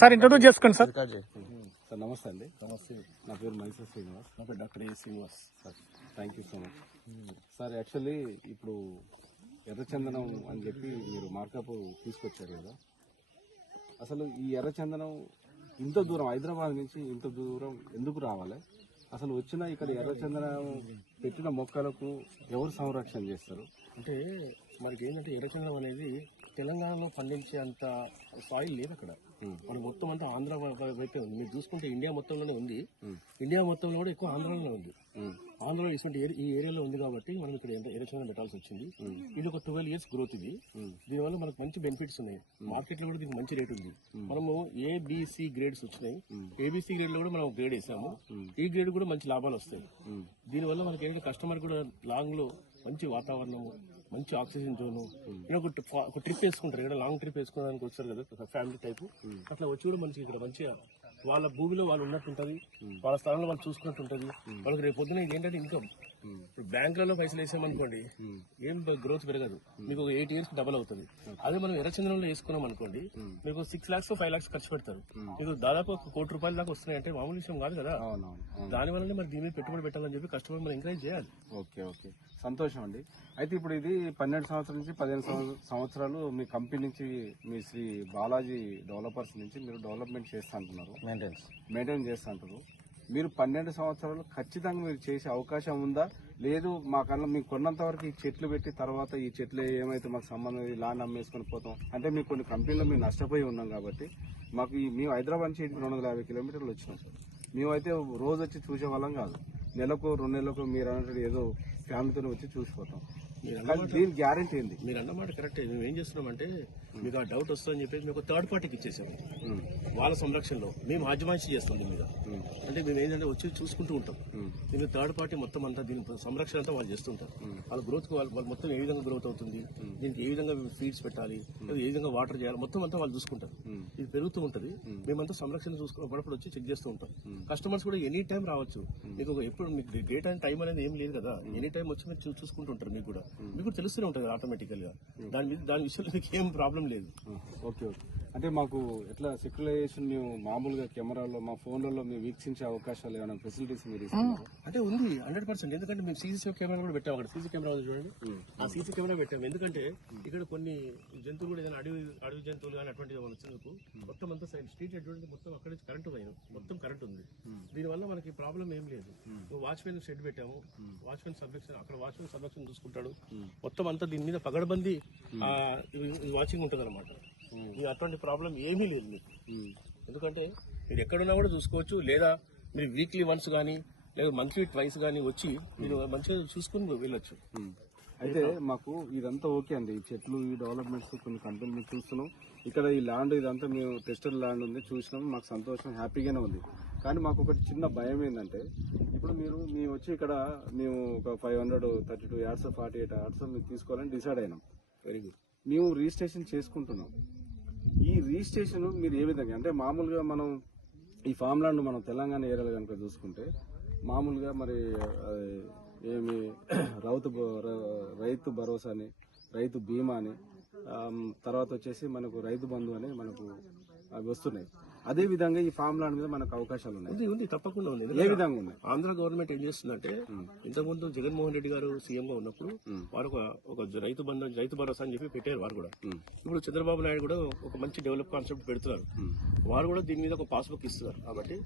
Sir introduce చేసుకోండి sir. Sir నమస్తే అండి. నమస్తే, నా పేరు మైసూర్ శ్రీనివాస్. నా పేరు doctor A Srinivas. Sir thank you so much. Sir actually ఇప్పుడు ఎర్రచందనం అని చెప్పి మీరు మార్కప్ తీసుకొచ్చారు కదా, అసలు ఈ ఎర్రచందనం ఇంత దూరం హైదరాబాద్ నుంచి ఇంత దూరం ఎందుకు రావాలి? అసలు వచ్చిన ఇక్కడ ఎర్రచందనం పెట్టిన మొక్కలకు ఎవరు సంరక్షణ చేస్తారు? అంటే మనకి ఏంటంటే ఎర్రచందనం అనేది తెలంగాణలో పండించే అంత సాయిల్ లేదు అక్కడ. మనకి మొత్తం అంటే ఆంధ్ర వైపే ఉంది. మీరు చూసుకుంటే ఇండియా మొత్తంలోనే ఉంది. ఇండియా మొత్తంలో కూడా ఎక్కువ ఆంధ్రాలోనే ఉంది. ఆంధ్రలో ఇటువంటి ఈ ఏరియాలో ఉంది కాబట్టి మనం ఇక్కడ ఎర్రచందనం పెట్టాల్సి వచ్చింది. ఇది ఒక 12 years గ్రోత్. ఇది దీనివల్ల మనకు మంచి బెనిఫిట్స్ ఉన్నాయి. మార్కెట్ లో కూడా దీనికి మంచి రేట్ ఉంది. మనము ఏబిసి గ్రేడ్స్ వచ్చినాయి. ఏబిసి గ్రేడ్ లో కూడా మనం గ్రేడ్ వేసాము. ఈ గ్రేడ్ కూడా మంచి లాభాలు వస్తాయి. దీనివల్ల మనకి ఏంటంటే కస్టమర్ కూడా లాంగ్ లో మంచి వాతావరణము, మంచి ఆక్సిజన్ జోను. ఒక ట్రిప్ వేసుకుంటారు ఇక్కడ, లాంగ్ ట్రిప్ వేసుకోవడానికి వచ్చారు కదా ఫ్యామిలీ టైప్, అట్లా వచ్చి కూడా మంచి ఇక్కడ మంచిగా వాళ్ళ భూమిలో వాళ్ళు ఉన్నట్టు ఉంటుంది, వాళ్ళ స్థలంలో వాళ్ళు చూసుకున్నట్టు ఉంటుంది. వాళ్ళకి రేపు పొద్దున ఏంటంటే ఇన్కమ్. బ్యాంకులలో పైసలు వేసామనుకోండి ఏం గ్రోత్ పెరగదు, మీకు ఒక 8 years డబల్ అవుతుంది. అదే మనం ఎర్రచందనంలో వేసుకున్నాం అనుకోండి, మీకు 6 lakhs 5 lakhs ఖర్చు పెడతారు, మీకు దాదాపు ఒక 1 కోటి రూపాయల దాకా వస్తున్నాయంటే మామూలు విషయం కాదు కదా. దానివల్లనే మరి దీని మీద పెట్టుబడి పెట్టాలని చెప్పి కస్టమర్ మనం ఎంకరేజ్ చేయాలి. ఓకే ఓకే, సంతోషం అండి. అయితే ఇప్పుడు ఇది 12 సంవత్సరాల నుంచి 15 సంవత్సరాలు మీ కంపెనీ నుంచి, మీ శ్రీ బాలాజీ డెవలపర్స్ నుంచి మీరు డెవలప్మెంట్ చేస్తా అంటున్నారు, మెయింటైన్ చేస్తా అంటారు. మీరు 12 సంవత్సరాలు ఖచ్చితంగా మీరు చేసే అవకాశం ఉందా? లేదు మా కన్నా మీకు కొన్నంత వరకు ఈ చెట్లు పెట్టి తర్వాత ఈ చెట్లు ఏమైతే మాకు సంబంధం ల్యాండ్ అమ్మేసుకొని పోతాం అంటే మీకు కొన్ని కంపెనీలో మేము నష్టపోయి ఉన్నాం కాబట్టి మాకు మేము హైదరాబాద్ నుంచి 250 kilometers వచ్చినాం సార్. మేమైతే రోజు వచ్చి చూసే వాళ్ళం కాదు, నెలకు 2 నెలలకు మీరు అన్నట్టు ఏదో ఫ్యామిలీతో వచ్చి చూసిపోతాం. దీని గ్యారెంటీ ఏంది? మీరు అన్నమాట కరెక్టే. మేము ఏం చేస్తున్నామంటే మీకు ఆ డౌట్ వస్తుందని చెప్పేసి మేము థర్డ్ పార్టీకి ఇచ్చేసాము. వాళ్ళ సంరక్షణలో మేము ఆజమాయిషీ చేస్తాం దీని మీద. అంటే మేము ఏంటంటే వచ్చి చూసుకుంటూ ఉంటాం. దీని థర్డ్ పార్టీ మొత్తం అంతా దీని సంరక్షణ అంతా వాళ్ళు చేస్తుంటారు. వాళ్ళ గ్రోత్ వాళ్ళు మొత్తం ఏ విధంగా గ్రోత్ అవుతుంది, దీనికి ఏ విధంగా ఫీడ్స్ పెట్టాలి, ఏ విధంగా వాటర్ చేయాలి, మొత్తం అంతా వాళ్ళు చూసుకుంటారు. ఇది పెరుగుతూ ఉంటుంది. మేమంతా సంరక్షణ చూసుకున్నప్పుడు వచ్చి చెక్ చేస్తూ ఉంటాం. కస్టమర్స్ కూడా ఎనీ టైం రావచ్చు. మీకు ఎప్పుడు మీకు డేట్ అండ్ టైం అనేది ఏం లేదు కదా, ఎనీ టైం వచ్చి మీరు చూసుకుంటూ ఉంటారు. మీకు కూడా తెలుస్తూనే ఉంటుంది ఆటోమేటికల్ గా. దాని విషయంలో మీకు ఏం ప్రాబ్లం లేదు. ఓకే ఓకే, అంటే మాకు ఎట్లా సెక్యులైజేషన్ మేము మామూలుగా కెమెరాలో మా ఫోన్లలో మేము వీక్షించే అవకాశాలు ఏమైనా ఫెసిలిటీస్ మీరు అంటే ఉంది 100%. ఎందుకంటే మేము సీసీ కెమెరా కూడా పెట్టాము. అక్కడ సీసీ కెమెరా ఉంది చూడండి, ఆ సీసీ కెమెరా పెట్టాము. ఎందుకంటే ఇక్కడ కొన్ని జంతువులు కూడా ఏదైనా అడవి జంతువులు కానీ అటువంటివి వచ్చినందుకు మొత్తం అంతా సైడ్ స్ట్రీట్ చూడండి, మొత్తం అక్కడ కరెంట్ పోయాను, మొత్తం కరెంట్ ఉంది. దీనివల్ల మనకి ప్రాబ్లం ఏం లేదు. వాచ్మెన్ షెడ్ పెట్టాము, వాచ్మెన్ సంరక్షణ, అక్కడ వాచ్మెన్ సంరక్షణ చూసుకుంటాడు. మొత్తం అంతా దీని మీద పగడబంది వాచింగ్ ఉంటుంది అనమాట. అటువంటి ప్రాబ్లం ఏమీ లేదు మీకు. ఎందుకంటే మీరు ఎక్కడున్నా కూడా చూసుకోవచ్చు, లేదా మీరు వీక్లీ వన్స్ కానీ లేదా మంత్లీ ట్వైస్ కానీ వచ్చి మీరు మంచిగా చూసుకుని వెళ్ళొచ్చు. అయితే మాకు ఇదంతా ఓకే అండి, ఈ చెట్లు ఈ డెవలప్మెంట్స్ కొన్ని కంపెనీలు చూస్తున్నాం. ఇక్కడ ఈ ల్యాండ్ ఇదంతా మేము టెస్టెడ్ ల్యాండ్ ఉంది చూసినాం, మాకు సంతోషం హ్యాపీగానే ఉంది. కానీ మాకు ఒకటి చిన్న భయం ఏంటంటే ఇప్పుడు మేము వచ్చి ఇక్కడ మేము ఒక 532 yards 48 yards మేము తీసుకోవాలని డిసైడ్ అయినాం. Very good. మేము రిజిస్ట్రేషన్ చేసుకుంటున్నాం. ఈ రిజిస్ట్రేషన్ మీరు ఏ విధంగా అంటే మామూలుగా మనం ఈ ఫామ్ ల్యాండ్ మనం తెలంగాణ ఏరియాలో కనుక చూసుకుంటే మామూలుగా మరి ఏమి రైతు భరోసా అని, రైతు బీమా అని, తర్వాత వచ్చేసి మనకు రైతు బంధు అని మనకు అవి వస్తున్నాయి. అదే విధంగా ఈ ఫామ్ ల్యాండ్ మీద మనకు అవకాశాలు ఉన్నాయి. ఉంది తప్పకుండా ఉంది. ఏ విధంగా ఉన్నాయి? ఆంధ్ర గవర్నమెంట్ ఏం చేస్తుందంటే ఇంతకుముందు జగన్మోహన్ రెడ్డి గారు సీఎం గా ఉన్నప్పుడు వారు ఒక రైతు భరోసా అని చెప్పి పెట్టారు వారు కూడా. ఇప్పుడు చంద్రబాబు నాయుడు కూడా ఒక మంచి డెవలప్ కాన్సెప్ట్ పెడుతున్నారు. వారు కూడా దీని మీద ఒక పాస్బుక్ ఇస్తున్నారు. కాబట్టి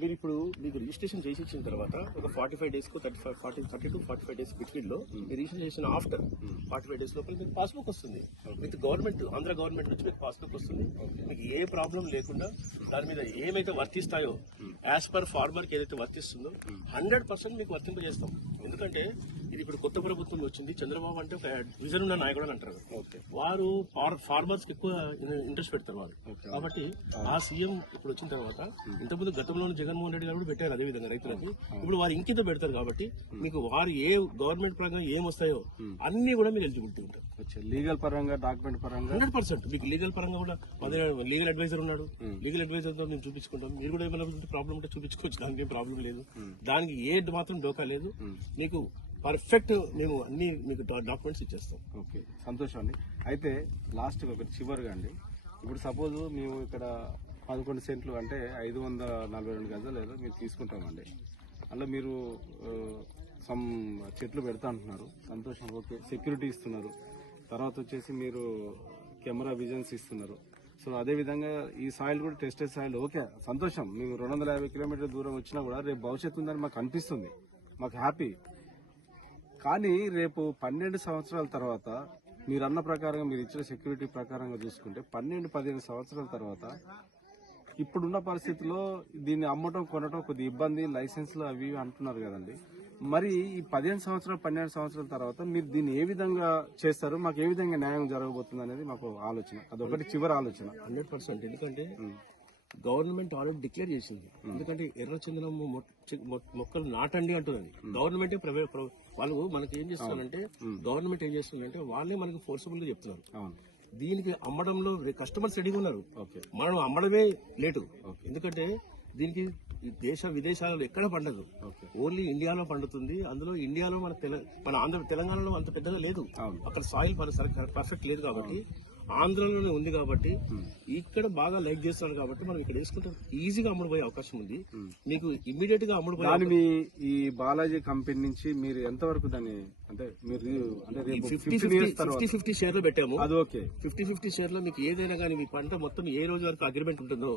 మీరు ఇప్పుడు మీకు రిజిస్ట్రేషన్ చేసి ఇచ్చిన తర్వాత ఒక 45 days కు 30 to 45 days బిట్వీన్ లో రిజిస్ట్రేషన్ ఆఫ్టర్ 45 days లోపల మీకు పాస్బుక్ వస్తుంది. విత్ గవర్నమెంట్, ఆంధ్ర గవర్నమెంట్ నుంచి మీకు పాస్బుక్ వస్తుంది. మీకు ఏ ప్రాబ్లం లేకుండా దాని మీద ఏమైతే వర్తిస్తాయో యాజ్ పర్ ఫార్మర్ కి ఏదైతే వర్తిస్తుందో 100% మీకు వర్తింపజేస్తాం. ఎందుకంటే ఇది ఇప్పుడు కొత్త ప్రభుత్వం వచ్చింది. చంద్రబాబు అంటే ఒక విజన్ ఉన్న నాయకుడు అని అంటారు. వారు ఫార్మర్స్ కి ఎక్కువ ఇంట్రెస్ట్ పెడతారు వారు. కాబట్టి ఆ సీఎం ఇప్పుడు వచ్చిన తర్వాత ఇంతకుముందు గతంలో జగన్మోహన్ రెడ్డి గారు కూడా పెట్టారు అదే విధంగా రైతులకి. ఇప్పుడు వారు ఇంకితో పెడతారు కాబట్టి మీకు వారు ఏ గవర్నమెంట్ పరంగా ఏం వస్తాయో అన్ని కూడా మీరు ఎలిజిబిలిటీ ఉంటారు. లీగల్ పరంగా, డాక్యుమెంట్ పరంగా 100% మీకు లీగల్ పరంగా కూడా లీగల్ అడ్వైజర్ ఉన్నాడు. లీగల్ అడ్వైజర్ తో మేము చూపించుకుంటాం. మీరు కూడా ఏమైనా ప్రాబ్లం ఉంటే చూపించుకోవచ్చు, దానికి ఏం ప్రాబ్లం లేదు. దానికి ఏ మాత్రం డోకా లేదు. మీకు పర్ఫెక్ట్ మేము అన్ని మీకు డాక్యుమెంట్స్ ఇచ్చేస్తాం. ఓకే, సంతోషం అండి. అయితే లాస్ట్ ఒకటి చివరిగా అండి, ఇప్పుడు సపోజ్ మేము ఇక్కడ 11 సెంట్లు అంటే 542 గజాలు ఏదో మేము తీసుకుంటామండి. అలా మీరు సమ్ చెట్లు పెడతా అంటున్నారు, సంతోషం. ఓకే, సెక్యూరిటీ ఇస్తున్నారు, తర్వాత వచ్చేసి మీరు కెమెరా విజన్స్ ఇస్తున్నారు. సో అదేవిధంగా ఈ సాయిల్ కూడా టెస్టెడ్ సాయిల్. ఓకే, సంతోషం. మేము 250 కిలోమీటర్ల దూరం వచ్చినా కూడా రేపు భవిష్యత్తు ఉందని మాకు అనిపిస్తుంది, మాకు హ్యాపీ. కానీ రేపు 12 సంవత్సరాల తర్వాత మీరు అన్న ప్రకారంగా, మీరు ఇచ్చిన సెక్యూరిటీ ప్రకారంగా చూసుకుంటే 12-15 సంవత్సరాల తర్వాత ఇప్పుడున్న పరిస్థితిలో దీన్ని అమ్మటం కొనటం కొద్ది ఇబ్బంది, లైసెన్స్లు అవి ఇవి అంటున్నారు కదండి. మరి ఈ 15 సంవత్సరాలు 12 సంవత్సరాల తర్వాత మీరు దీన్ని ఏ విధంగా చేస్తారు, మాకు ఏ విధంగా న్యాయం జరగబోతుంది అనేది మాకు ఆలోచన, అదొకటి చివరి ఆలోచన. 100%. ఎందుకంటే గవర్నమెంట్ ఆల్రెడీ డిక్లేర్ చేసింది. ఎందుకంటే ఎర్రచందనం మొక్కలు నాటండి అంటున్నది గవర్నమెంట్. వాళ్ళు మనకి ఏం చేస్తున్నారంటే, గవర్నమెంట్ ఏం చేస్తుందంటే వాళ్ళే మనకి ఫోర్సబుల్ గా చెప్తున్నారు. దీనికి అమ్మడంలో కస్టమర్స్ రెడీగా ఉన్నారు, మనం అమ్మడమే లేటు. ఎందుకంటే దీనికి దేశ విదేశాలలో ఎక్కడ పండదు, ఓన్లీ ఇండియాలో పండుతుంది. అందులో ఇండియాలో మన తెలంగాణలో అంత పెద్దగా లేదు, అక్కడ సాయిల్ పర్ఫెక్ట్ లేదు కాబట్టి ఆంధ్రలోనే ఉంది కాబట్టి ఇక్కడ బాగా లైక్ చేస్తున్నారు కాబట్టి మనం ఇక్కడ వేసుకుంటాం, ఈజీగా అమ్ముడుపోయే అవకాశం ఉంది. మీకు ఇమ్మీడియట్ గా అమ్ముడుపోయే మీ ఈ బాలాజీ కంపెనీ నుంచి మీరు ఎంత వరకు దాన్ని అంటే మీరు అంటే 50-50 షేర్లు పెట్టాము. అది ఓకే, 50-50 షేర్లో మీకు ఏదైనా కానీ మీ పంట మొత్తం ఏ రోజు వరకు అగ్రిమెంట్ ఉంటుందో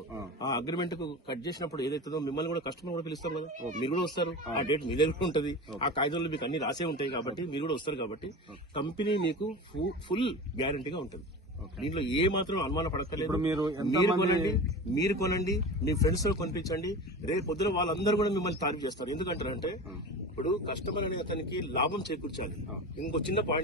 ఆ అగ్రిమెంట్ కు కట్ చేసినప్పుడు ఏదైతుందో మిమ్మల్ని కూడా కస్టమర్ కూడా పిలుస్తాం కదా, మీరు కూడా వస్తారు. ఆ డేట్ మీ దగ్గర ఉంటుంది, ఆ కాగితంలో మీకు అన్ని రాసే ఉంటాయి కాబట్టి మీరు కూడా వస్తారు. కాబట్టి కంపెనీ మీకు ఫుల్ గ్యారంటీగా ఉంటుంది. దీంట్లో ఏ మాత్రం అనుమాన పడక్కర్లేదు. మీరు కొనండి, మీ ఫ్రెండ్స్ తో కొనిపించండి. రేపు పొద్దున వాళ్ళందరూ కూడా మిమ్మల్ని తారీఫ్ చేస్తారు. ఎందుకంటారంటే ఇప్పుడు కస్టమర్ అనే అతనికి లాభం చేకూర్చాలి. ఇంకో చిన్న పాయింట్